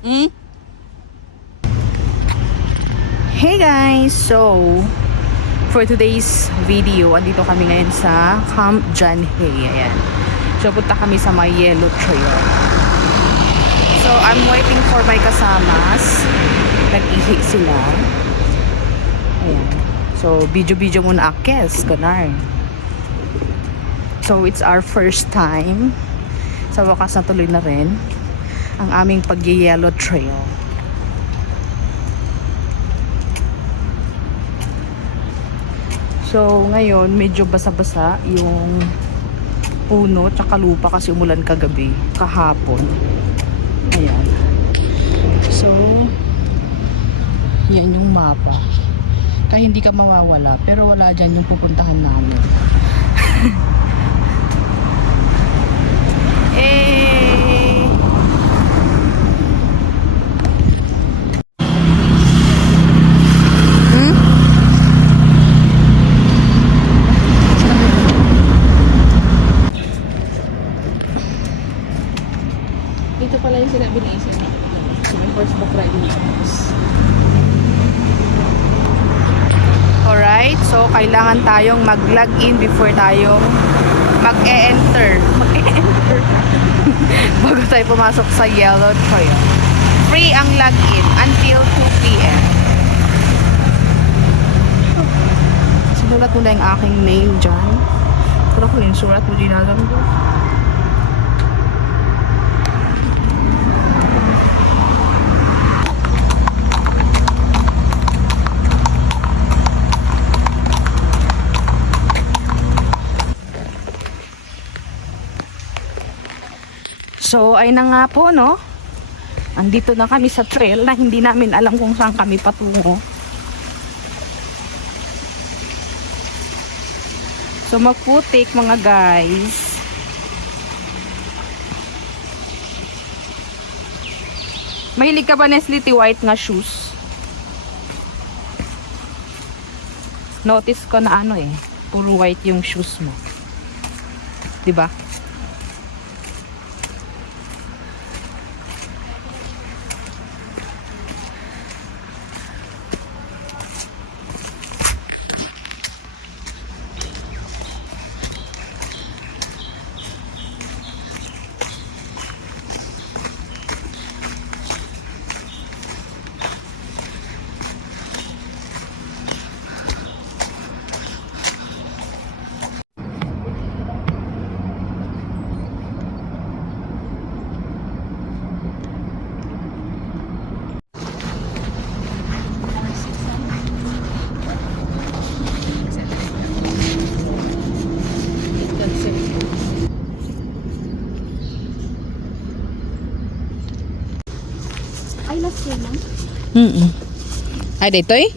Hmm? Hey guys! So, for today's video, andito kami ngayon sa Camp John Hay. Ayan. So, punta kami sa may Yellow Trail. So, I'm waiting for my kasamas. Nag-ihi sila. Ayan. So, video-video muna akes. Ganun. So, it's our first time. Sa wakas na tuloy na rin ang aming pag-Yellow Trail. So, ngayon, medyo basa-basa yung puno tsaka lupa kasi umulan kagabi, kahapon. Ayan. So, yan yung mapa. Kaya hindi ka mawawala, pero wala dyan yung pupuntahan namin. Eh! Dito pala yung sinabi na isa. So, may horseback riding class. Alright, so kailangan tayong mag-log in before tayong mag-e-enter. Mag-e-enter. Bago tayo pumasok sa Yellow Trail. Free ang log-in until 2 p.m. Sinulat mo na yung aking name dyan. Pero ko yung surat mo din alam ko. So, ay na nga po, no? Andito na kami sa trail na hindi namin alam kung saan kami patungo. So, magputik mga guys. Mahilig ka ba Nestle White nga shoes? Notice ko na ano eh, puro white yung shoes mo. 'Di ba? Ay, last year lang. Ay, dito eh?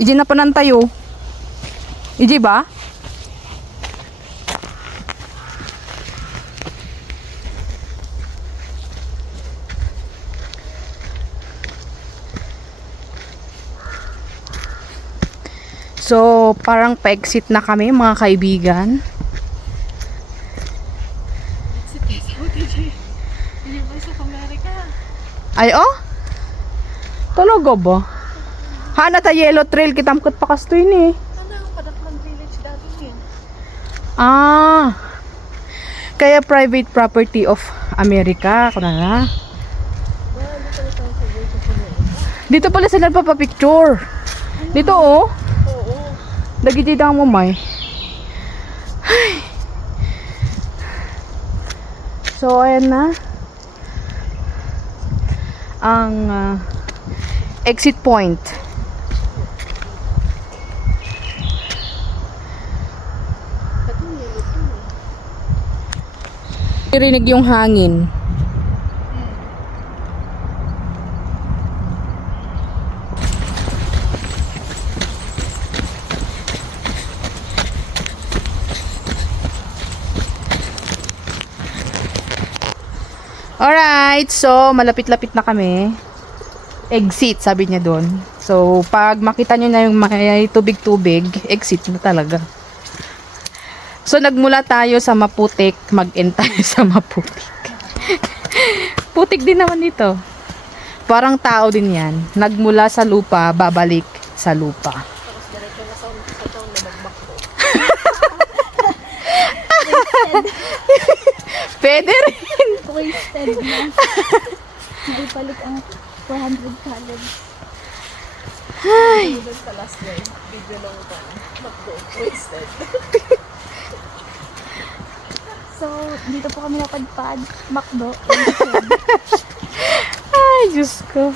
Iji na panantayo. Iji ba? So, parang pa-exit na kami mga kaibigan. Exit. Ay, oh? Talaga ba? Hana ta yellow trail kitamkot pa kastoy ni. Ano yung Padaklan Village dati yun? Ah. Kaya private property of America. Kuna na. Dito pala sila nagpapapicture. Dito oh. Oo. Dagiti mo may. Ay. So ayan na. Ang exit point. Narinig yung hangin. Alright, so malapit-lapit na kami. Exit, sabi niya doon. So, pag makita nyo na yung may tubig-tubig, exit na talaga. So, nagmula tayo sa Maputik, mag-end tayo sa Maputik. Putik din naman ito. Parang tao din yan. Nagmula sa lupa, babalik sa lupa. Tapos diretso na sa taon na magbakbo. Pwede rin. Wasted na. May balik ang 400 calories. Ay. Doon sa last day, video lang ito. Makbo, wasted. So, dito po kami napadpad. Makdo. Ay, Diyos ko.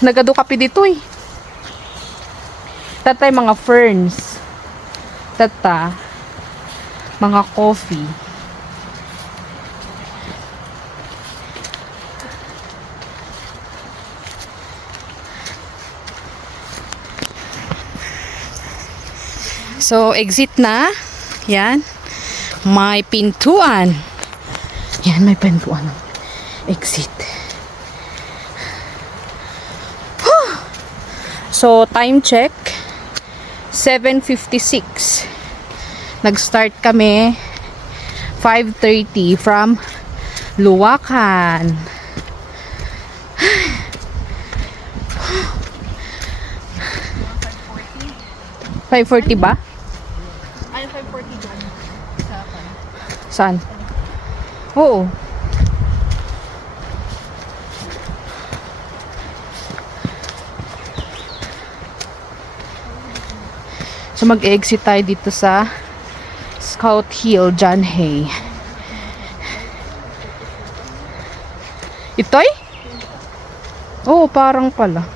Nagadukapi dito eh. Tatay mga ferns. Tata. Mga coffee. So, exit na. Yan. May pintuan. Yan, may pintuan. Exit. Whew. So, time check. 7:56. Nag-start kami 5:30 from Luwakan. 5:40 ba? Ay, 5:40 doon. Saan? Oo. So mag-exit tayo dito sa Scout Hill, John Hay. Ito'y? Oo, parang pala.